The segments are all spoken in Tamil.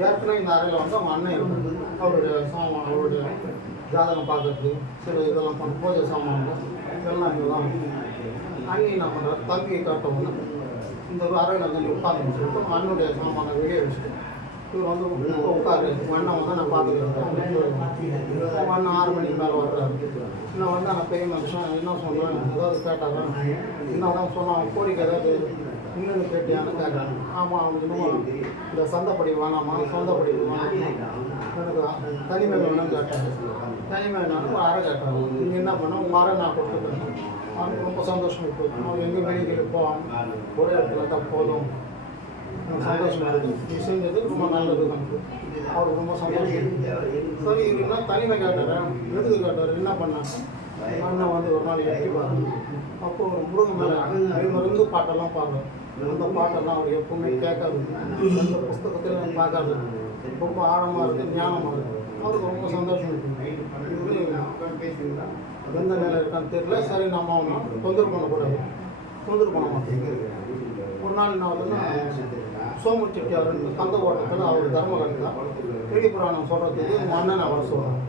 ஏற்கனவே இந்த அறையில் வந்து அவங்க அண்ணன் இருக்கும். அவருடைய ஜாதகம் பார்க்கறது சில இதெல்லாம் பண்ண பூஜை சாமான் இதெல்லாம் இங்கே தான் அண்ணி என்ன பண்ணுறாரு, தம்பியை காட்டவும் இந்த ஒரு அறையில் வந்து உட்காந்துன்னு சொல்லிட்டு அண்ணனுடைய சாமானை வெளியே வச்சுட்டு இவர் வந்து உட்காரு அண்ணன் வந்து நான் பார்த்துக்கிறேன். அண்ணன் 6 மணிக்கு மேலே வர்றாரு. இன்னும் வந்து அந்த பெரிய மனுஷன் என்ன சொல்கிறேன், ஏதாவது கேட்டாரா, என்ன தான் சொன்னான், கோரிக்கை ஏதாவது இன்னொன்று கேட்டியான்னு கேட்குறாங்க. ஆமாம், அவங்க இன்னும் இந்த சந்தைப்படி வேணாமா, சொந்தப்படி வேணாமா, எனக்கு தனிமை வேணும்னு கேட்டாங்க. தனிமை வேணாலும் ஒரு அறை கேட்டாங்க. நீங்கள் என்ன பண்ண உங்கள் அறை நான் கொடுத்துருக்கேன். அவனுக்கு ரொம்ப சந்தோஷம். இப்போ அவன் எங்கே வெளியே போவான், ஒரே இடத்துல தான் போதும், சந்தோஷமாக இருக்குது, நீ செஞ்சது ரொம்ப நல்லது எனக்கு. அவருக்கு ரொம்ப சந்தோஷம். சரி, இதுனா தனிமை கேட்டார். எதுக்கு கேட்டார், என்ன பண்ணாங்க, அண்ணன் வந்து ஒரு நாள் எட்டி பாருங்க. அப்போ ஒரு முருகன் மேலே மருந்து பாட்டெல்லாம் பாடுறோம். அந்த பாட்டெல்லாம் அவர் எப்பவுமே கேட்காது, அந்த புஸ்தகத்தில் பார்க்காது. ரொம்ப ஆழமாக இருக்குது, ஞானமாக இருக்குது. அவருக்கு ரொம்ப சந்தோஷம் இருக்குது. எந்த நிலை இருக்கான்னு தெரியல. சரி, நம்ம அவனை தொந்தரவு பண்ணக்கூடாது, தொந்தரவு பண்ண மாட்டேங்க. ஒரு நாள் நான் வந்து சோமு செட்டியார் கந்த ஓட்டத்தில் அவர் தர்மகர்த்தா பெரிய புராணம் சொல்கிறதுக்கு உங்கள் அண்ணன் அவரை சொல்கிறேன்.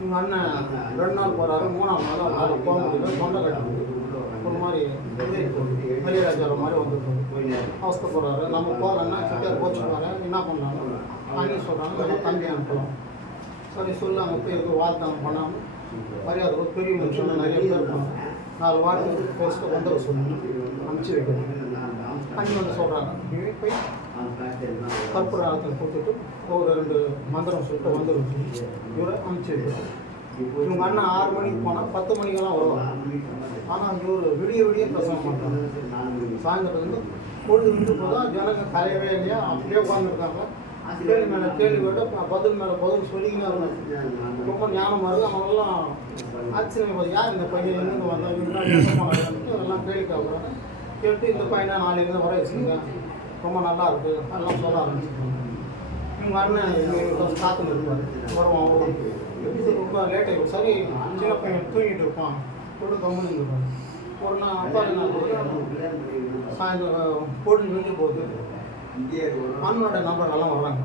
எங்கள் அண்ணன் 2 நாள் போகிறாரு. 3ஆம் நாள் அவரால் போக முடியல, தொண்டை கட்டி ஒரு மாதிரி மரியராஜார மாதிரி வந்துருக்காரு, அவஸ்தை போகிறாரு. நம்ம போகிறோன்னா செட்டியார் கோச்சுக்குவாரு. என்ன பண்ணாங்க, அண்ணி சொல்கிறாங்க, நம்ம தம்பி அனுப்பலாம். சரி சொல்லு, அங்கே போய் இருக்க வாழ்த்தாங்க பண்ணாமல் மரியாதை ஒரு பெரிய மனுஷன் நிறைய பேர் இருப்பாங்க. 4 வாரத்துக்கு பேசிட்டு வந்துட சொல்லணும், அனுப்பிச்சி வைக்கணும். அண்ணி வந்து சொல்கிறாங்க, நீங்கள் போய் கற்பூரத்தில் கொடுத்துட்டு ஒரு 2 மந்திரம் சொல்லிட்டு வந்துடும் இவரை அனுப்பிச்சி வைக்கணும். இவங்க அண்ணன் 6 மணிக்கு போனால் 10 மணிக்கெல்லாம் வருவாங்க. ஆனால் இவர் விடிய பிரசவம் பண்ணுறாங்க. சாயந்தரம் வந்து பொழுது விட்டு போதான் ஜனங்க கரையவே இல்லையா, அப்படியே உட்காந்துருக்காங்க. கேள்வி மேலே கேள்வி விட பதில் மேலே பதில் சொல்லிக்கினே இருந்தாங்க. ரொம்ப ஞானமாக இருக்குது. அவங்கெல்லாம் ஆச்சரியம், யார் இந்த பையன் எங்கேருந்து வந்தாங்க எல்லாம் கேள்வி கேட்குறாங்க. கேட்டு இந்த பையனை நாளைக்கு தான் வர வச்சுருங்க, ரொம்ப நல்லா இருக்குது அதெல்லாம் சொல்ல ஆரம்பிச்சுருக்காங்க. இவங்க அண்ணன் கொஞ்சம் காத்துன்னு இருப்பார், வருவான். எப்படி ரொம்ப லேட் ஆகிடும். சரி, சின்ன பையன் தூங்கிட்டு இருப்பான், போட்டு கம்மன் இருப்பான். ஒரு நாள் அப்பா என்ன போகுது, சாயந்தரம் போட்டு நின்று போகுது. அண்ணனோட நம்பர்கள்லாம் வர்றாங்க.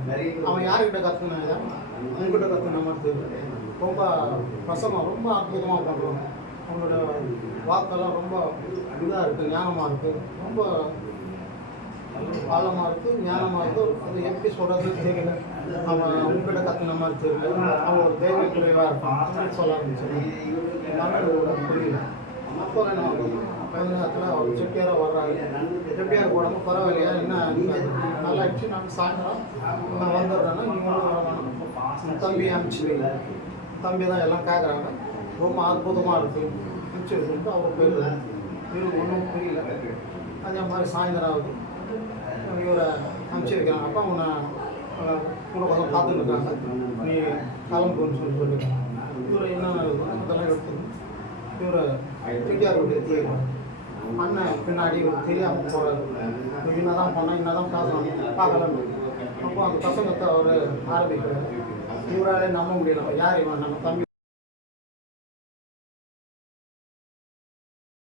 அவன் யார்கிட்ட கற்றுனாங்க, உங்ககிட்ட கற்றுன மாதிரி தெரியுது. ரொம்ப ரசமாக ரொம்ப அற்புதமாக பண்ணுறாங்க. அவங்களோட வாக்கெல்லாம் ரொம்ப இதாக இருக்குது, ஞானமாக இருக்குது, ரொம்ப ஆழமாக இருக்குது, ஞானமாக இருக்குது. அது எப்படி சொல்கிறதுன்னு தெரியல. அவன் உங்ககிட்ட கற்றுன மாதிரி தெரியல. அவன் ஒரு தைரிய குறைவாக இருப்பான் சொல்ல ஆரம்பிச்சு. மன்னோட புரியல. அப்போ என்ன கொஞ்ச நேரத்தில் அவர் செட்டியாராக வர்றாரு. செட்டியார் போடாமல் பரவாயில்லையா, என்ன நல்லா ஆயிடுச்சு, நான் சாயந்தரம் நான் வந்துடுறேன்னா நீங்கள் தம்பியை அனுப்பிச்சி வைங்க. தம்பி தான் எல்லாம் கேட்குறாங்க. ரொம்ப அற்புதமாக இருக்குது, அனுப்பிச்சி வச்சுட்டு அவர் போயிடுது. இவருக்கு ஒன்றும் புரியல. அதே மாதிரி சாயந்தரம் ஆகுது, இவரை அனுப்பிச்சி வைக்கிறாங்க. அப்போ உன்னை கொஞ்சம் பார்த்துட்டு இருக்காங்க, நீ கிளம்புன்னு சொல்லியிருக்காங்க. இவரை என்ன அதெல்லாம் எடுத்து இவரை செட்டியார் விட்டு தீர்வாங்க. அண்ணன் பின்னாடி தெரியாமல் போகிறாரு. என்ன தான் பண்ணால் என்ன தான் பேசலாம் பார்க்கலான்னு. அப்போ அந்த பசங்கத்தை அவர் ஆரம்பிக்கிறார். இவராலே நம்ப முடியல, யார் இவன் நம்ம தம்பி